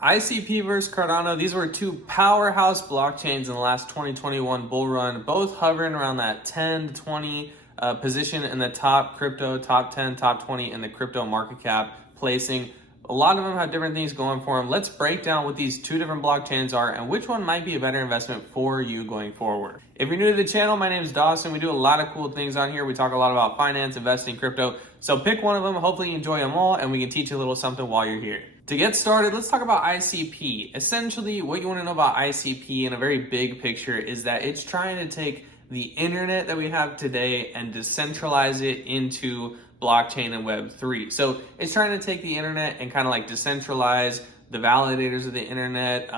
ICP versus Cardano, these were two powerhouse blockchains in the last 2021 bull run, both hovering around that 10 to 20 position in the top crypto, top 10, top 20 in the crypto market cap placing. A lot of them have different things going for them. Let's break down what these two different blockchains are and which one might be a better investment for you going forward. If you're new to the channel, my name is Dawson. We do a lot of cool things on here. We talk a lot about finance, investing, crypto. So pick one of them. Hopefully you enjoy them all and we can teach you a little something while you're here. To get started, let's talk about ICP. Essentially, what you want to know about ICP in a very big picture is that it's trying to take the internet that we have today and decentralize it into blockchain and Web3. So it's trying to take the internet and kind of like decentralize the validators of the internet,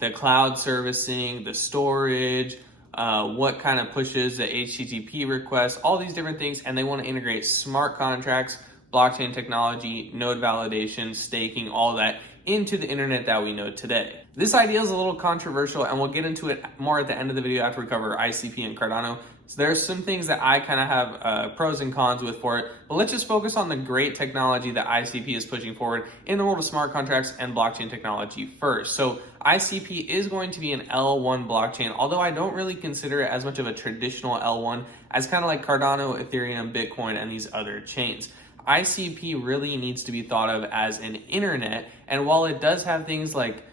the cloud servicing, the storage, what kind of pushes the HTTP requests, all these different things. And they want to integrate smart contracts, blockchain technology, node validation, staking, all that into the internet that we know today. This idea is a little controversial and we'll get into it more at the end of the video after we cover ICP and Cardano. So there's some things that I kind of have pros and cons with for it, but let's just focus on the great technology that ICP is pushing forward in the world of smart contracts and blockchain technology first. So ICP is going to be an L1 blockchain, although I don't really consider it as much of a traditional L1 as kind of like Cardano, Ethereum, Bitcoin, and these other chains. ICP really needs to be thought of as an internet, and while it does have things like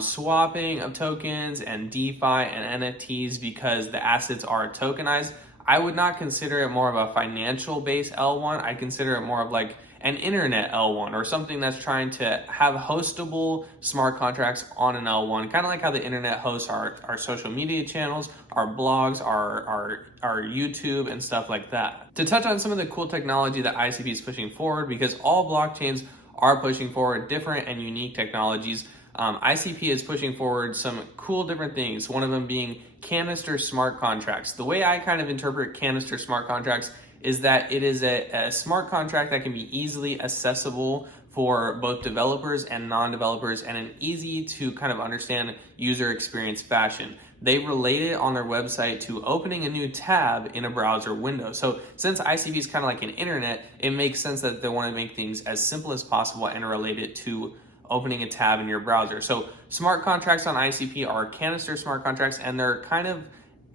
swapping of tokens and DeFi and NFTs because the assets are tokenized, I would not consider it more of a financial based L1. I consider it more of like an internet L1 or something that's trying to have hostable smart contracts on an L1, kind of like how the internet hosts our social media channels, our blogs, our YouTube and stuff like that. To touch on some of the cool technology that ICP is pushing forward, because all blockchains are pushing forward different and unique technologies, ICP is pushing forward some cool different things, one of them being canister smart contracts. The way I kind of interpret canister smart contracts is that it is a smart contract that can be easily accessible for both developers and non-developers and an easy to kind of understand user experience fashion. They relate it on their website to opening a new tab in a browser window. So since ICP is kind of like an internet, it makes sense that they want to make things as simple as possible and relate it to opening a tab in your browser. So smart contracts on ICP are canister smart contracts, and they're kind of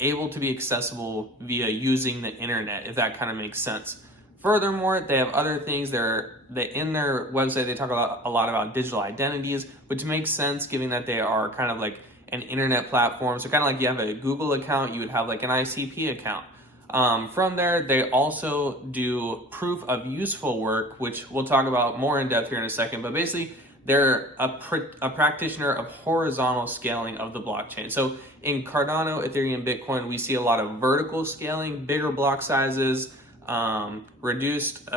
able to be accessible via using the internet, if that kind of makes sense. Furthermore, they have other things. In their website, they talk a lot about digital identities, which makes sense given that they are kind of like an internet platform. So kind of like you have a Google account, you would have like an ICP account. From there, they also do proof of useful work, which we'll talk about more in depth here in a second, but basically they're a practitioner of horizontal scaling of the blockchain. So in Cardano, Ethereum, Bitcoin, we see a lot of vertical scaling, bigger block sizes, reduced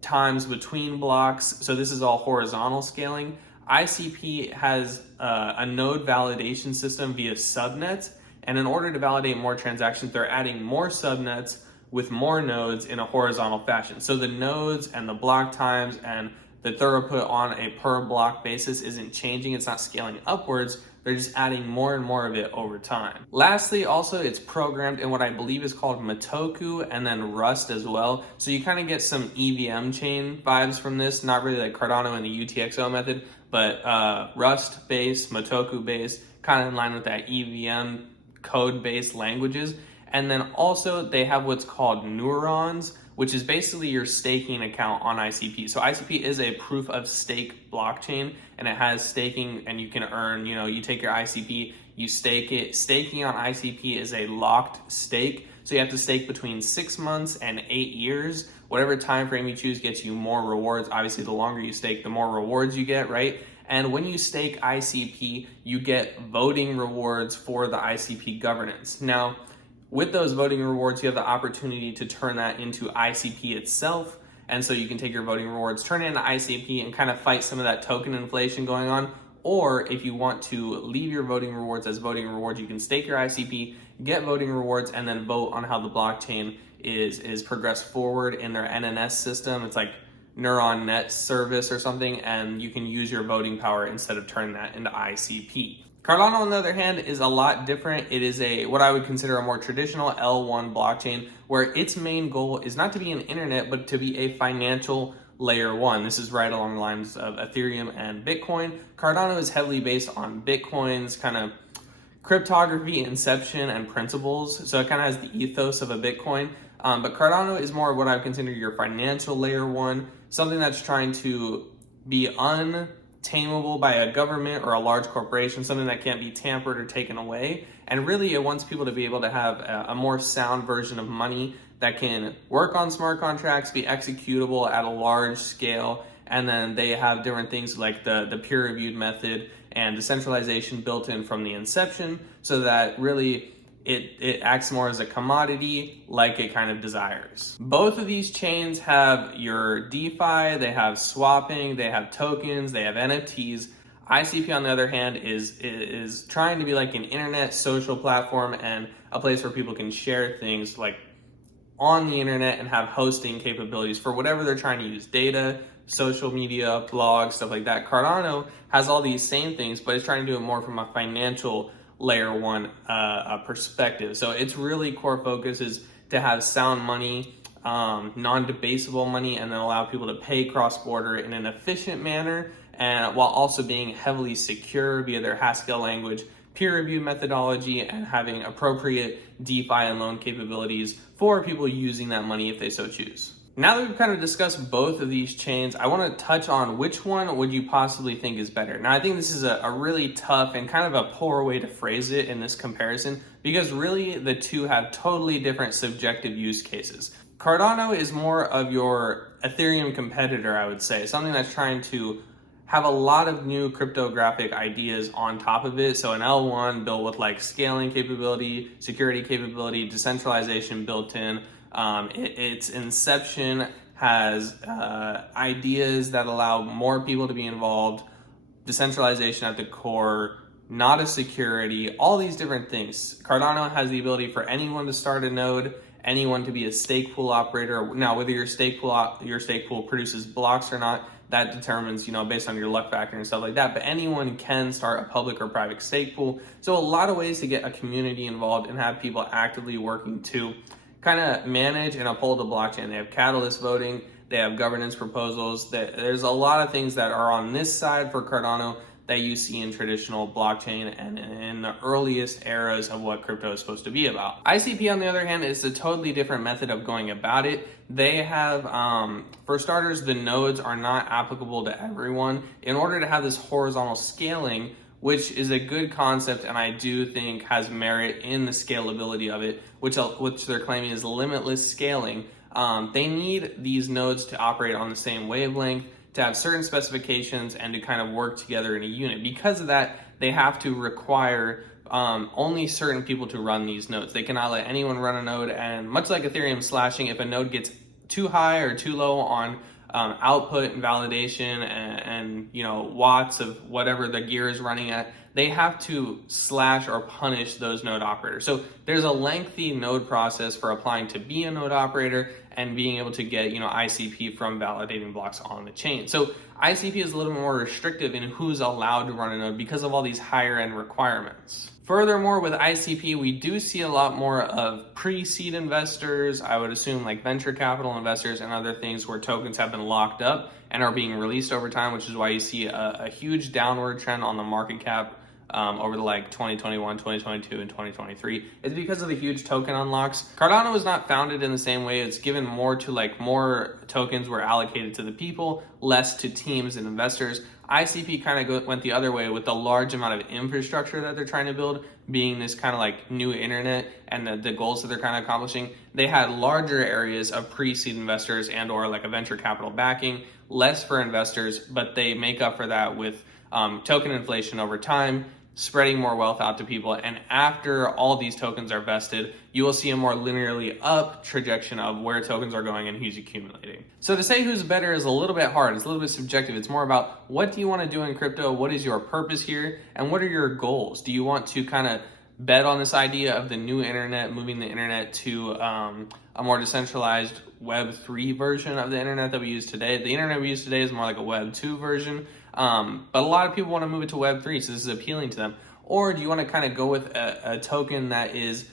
times between blocks. So this is all horizontal scaling. ICP has a node validation system via subnets. And in order to validate more transactions, they're adding more subnets with more nodes in a horizontal fashion. So the nodes and the block times and the throughput on a per block basis isn't changing. It's not scaling upwards. They're just adding more and more of it over time. Lastly, also, it's programmed in what I believe is called Matoku and then Rust as well. So you kind of get some EVM chain vibes from this, not really like Cardano and the UTXO method, but Rust-based, Matoku-based, kind of in line with that EVM code-based languages. And then also they have what's called neurons, which is basically your staking account on ICP. So ICP is a proof of stake blockchain, and it has staking, and you can earn, you take your ICP, you stake it. Staking on ICP is a locked stake. So you have to stake between 6 months and 8 years. Whatever time frame you choose gets you more rewards. Obviously, the longer you stake, the more rewards you get, right? And when you stake ICP, you get voting rewards for the ICP governance. Now, with those voting rewards, you have the opportunity to turn that into ICP itself. And so you can take your voting rewards, turn it into ICP, and kind of fight some of that token inflation going on. Or if you want to leave your voting rewards as voting rewards, you can stake your ICP, get voting rewards, and then vote on how the blockchain is progressed forward in their NNS system. It's like Neuron Net Service or something, and you can use your voting power instead of turning that into ICP. Cardano, on the other hand, is a lot different. It is what I would consider a more traditional L1 blockchain, where its main goal is not to be an internet, but to be a financial layer one. This is right along the lines of Ethereum and Bitcoin. Cardano is heavily based on Bitcoin's kind of cryptography, inception, and principles. So it kind of has the ethos of a Bitcoin. But Cardano is more of what I would consider your financial layer one, something that's trying to be untamable by a government or a large corporation, something that can't be tampered or taken away. And really, it wants people to be able to have a more sound version of money that can work on smart contracts, be executable at a large scale, and then they have different things like the peer-reviewed method and decentralization built in from the inception, so that really it acts more as a commodity like it kind of desires. Both of these chains have your DeFi, they have swapping, they have tokens, they have NFTs. ICP, on the other hand, is trying to be like an internet social platform and a place where people can share things like on the internet and have hosting capabilities for whatever they're trying to use, data, social media, blogs, stuff like that. Cardano has all these same things, but it's trying to do it more from a financial layer one perspective. So its really core focus is to have sound money, non-debasable money, and then allow people to pay cross-border in an efficient manner, and while also being heavily secure via their Haskell language, peer review methodology, and having appropriate DeFi and loan capabilities for people using that money if they so choose. Now that we've kind of discussed both of these chains, I want to touch on which one would you possibly think is better. Now, I think this is a really tough and kind of a poor way to phrase it in this comparison, because really the two have totally different subjective use cases. Cardano is more of your Ethereum competitor, I would say, something that's trying to have a lot of new cryptographic ideas on top of it. So an L1 built with like scaling capability, security capability, decentralization built in. Its inception has ideas that allow more people to be involved, decentralization at the core, not a security, all these different things. Cardano has the ability for anyone to start a node, anyone to be a stake pool operator. Now, whether your stake pool produces blocks or not, that determines, based on your luck factor and stuff like that. But anyone can start a public or private stake pool. So a lot of ways to get a community involved and have people actively working to kind of manage and uphold the blockchain. They have catalyst voting, they have governance proposals. There's a lot of things that are on this side for Cardano that you see in traditional blockchain and in the earliest eras of what crypto is supposed to be about. ICP, on the other hand, is a totally different method of going about it. They have, for starters, the nodes are not applicable to everyone. In order to have this horizontal scaling, which is a good concept and I do think has merit in the scalability of it, which they're claiming is limitless scaling, they need these nodes to operate on the same wavelength, to have certain specifications, and to kind of work together in a unit. Because of that, they have to require only certain people to run these nodes. They cannot let anyone run a node, and much like Ethereum slashing, if a node gets too high or too low on output and validation and watts of whatever the gear is running at, they have to slash or punish those node operators. So there's a lengthy node process for applying to be a node operator and being able to get ICP from validating blocks on the chain. So ICP is a little bit more restrictive in who's allowed to run a node because of all these higher end requirements. Furthermore, with ICP, we do see a lot more of pre-seed investors, I would assume like venture capital investors and other things where tokens have been locked up and are being released over time, which is why you see a huge downward trend on the market cap over the 2021, 2022, and 2023. It's because of the huge token unlocks. Cardano was not founded in the same way. It's given more to more tokens were allocated to the people, less to teams and investors. ICP kind of went the other way with the large amount of infrastructure that they're trying to build, being this kind of new internet and the goals that they're kind of accomplishing. They had larger areas of pre-seed investors and or a venture capital backing, less for investors, but they make up for that with token inflation over time, spreading more wealth out to people. And after all these tokens are vested, you will see a more linearly up trajectory of where tokens are going and who's accumulating. So to say who's better is a little bit hard. It's a little bit subjective. It's more about what do you want to do in crypto? What is your purpose here? And what are your goals? Do you want to kind of bet on this idea of the new internet, moving the internet to a more decentralized Web3 version of the internet that we use today? The internet we use today is more like a Web2 version. But a lot of people want to move it to Web3, so this is appealing to them. Or do you want to kind of go with a token that is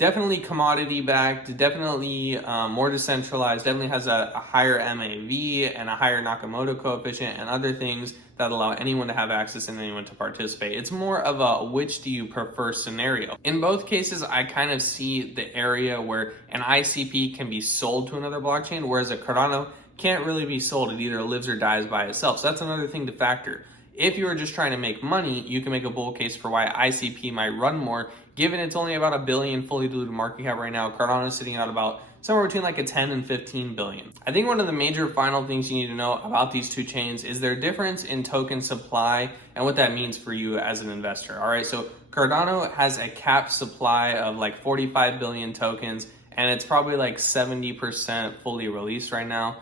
definitely commodity backed, definitely more decentralized, definitely has a higher MAV and a higher Nakamoto coefficient and other things that allow anyone to have access and anyone to participate. It's more of a which do you prefer scenario. In both cases, I kind of see the area where an ICP can be sold to another blockchain, whereas a Cardano can't really be sold. It either lives or dies by itself. So that's another thing to factor. If you are just trying to make money, you can make a bull case for why ICP might run more, given it's only about $1 billion fully diluted market cap right now. Cardano is sitting at about somewhere between like a 10 and 15 billion. I think one of the major final things you need to know about these two chains is their difference in token supply and what that means for you as an investor. All right, so Cardano has a capped supply of like 45 billion tokens, and it's probably like 70% fully released right now.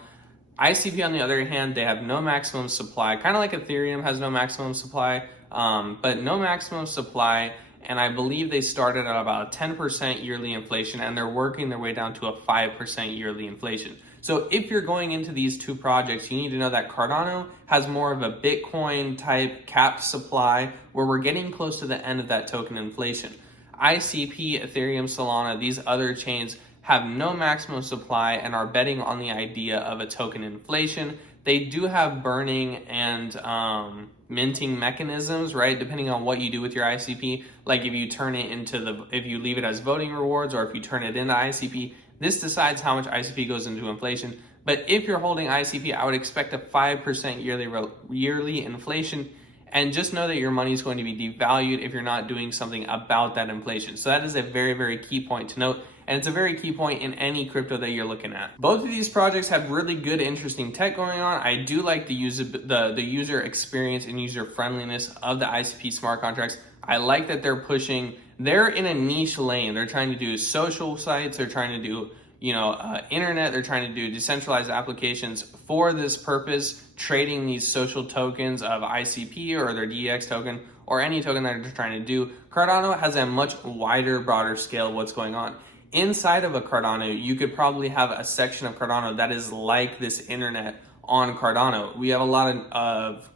ICP, on the other hand, they have no maximum supply, kind of like Ethereum has no maximum supply, but no maximum supply. And I believe they started at about a 10% yearly inflation, and they're working their way down to a 5% yearly inflation. So if you're going into these two projects, you need to know that Cardano has more of a Bitcoin type capped supply where we're getting close to the end of that token inflation. ICP, Ethereum, Solana, these other chains have no maximum supply and are betting on the idea of a token inflation. They do have burning and minting mechanisms, right? Depending on what you do with your ICP, like if you turn it into if you leave it as voting rewards or if you turn it into ICP, this decides how much ICP goes into inflation. But if you're holding ICP, I would expect a 5% yearly inflation. And just know that your money is going to be devalued if you're not doing something about that inflation. So that is a very, very key point to note. And it's a very key point in any crypto that you're looking at. Both of these projects have really good, interesting tech going on. I do like the user experience and user friendliness of the ICP smart contracts. I like that they're in a niche lane. They're trying to do social sites. They're trying to do internet. They're trying to do decentralized applications for this purpose, trading these social tokens of ICP or their DEX token or any token that they're trying to do. Cardano has a much wider, broader scale of what's going on. Inside of a Cardano, you could probably have a section of Cardano that is like this internet on Cardano. We have a lot of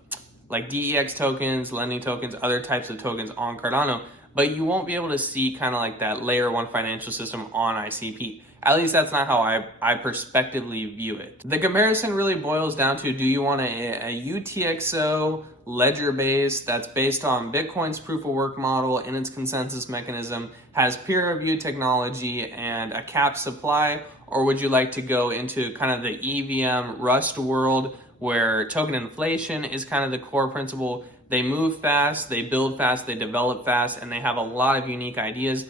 like DEX tokens, lending tokens, other types of tokens on Cardano, but you won't be able to see kind of like that layer one financial system on ICP. At least that's not how I prospectively view it. The comparison really boils down to, do you want a UTXO ledger base that's based on Bitcoin's proof of work model in its consensus mechanism, has peer review technology and a capped supply, or would you like to go into kind of the EVM Rust world where token inflation is kind of the core principle? They move fast, they build fast, they develop fast, and they have a lot of unique ideas.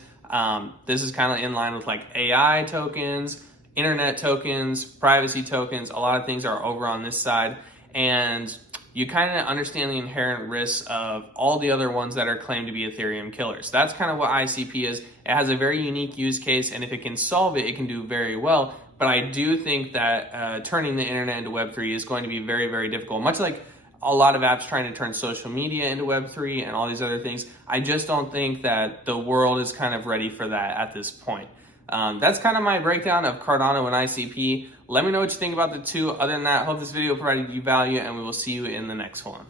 This is kind of in line with like AI tokens, internet tokens, privacy tokens. A lot of things are over on this side, and you kind of understand the inherent risks of all the other ones that are claimed to be Ethereum killers. That's kind of what ICP is. It has a very unique use case, and if it can solve it, it can do very well. But I do think that turning the internet into Web3 is going to be very, very difficult. Much like a lot of apps trying to turn social media into Web3 and all these other things, I just don't think that the world is kind of ready for that at this point. That's kind of my breakdown of Cardano and ICP. Let me know what you think about the two. Other than that, hope this video provided you value, and we will see you in the next one.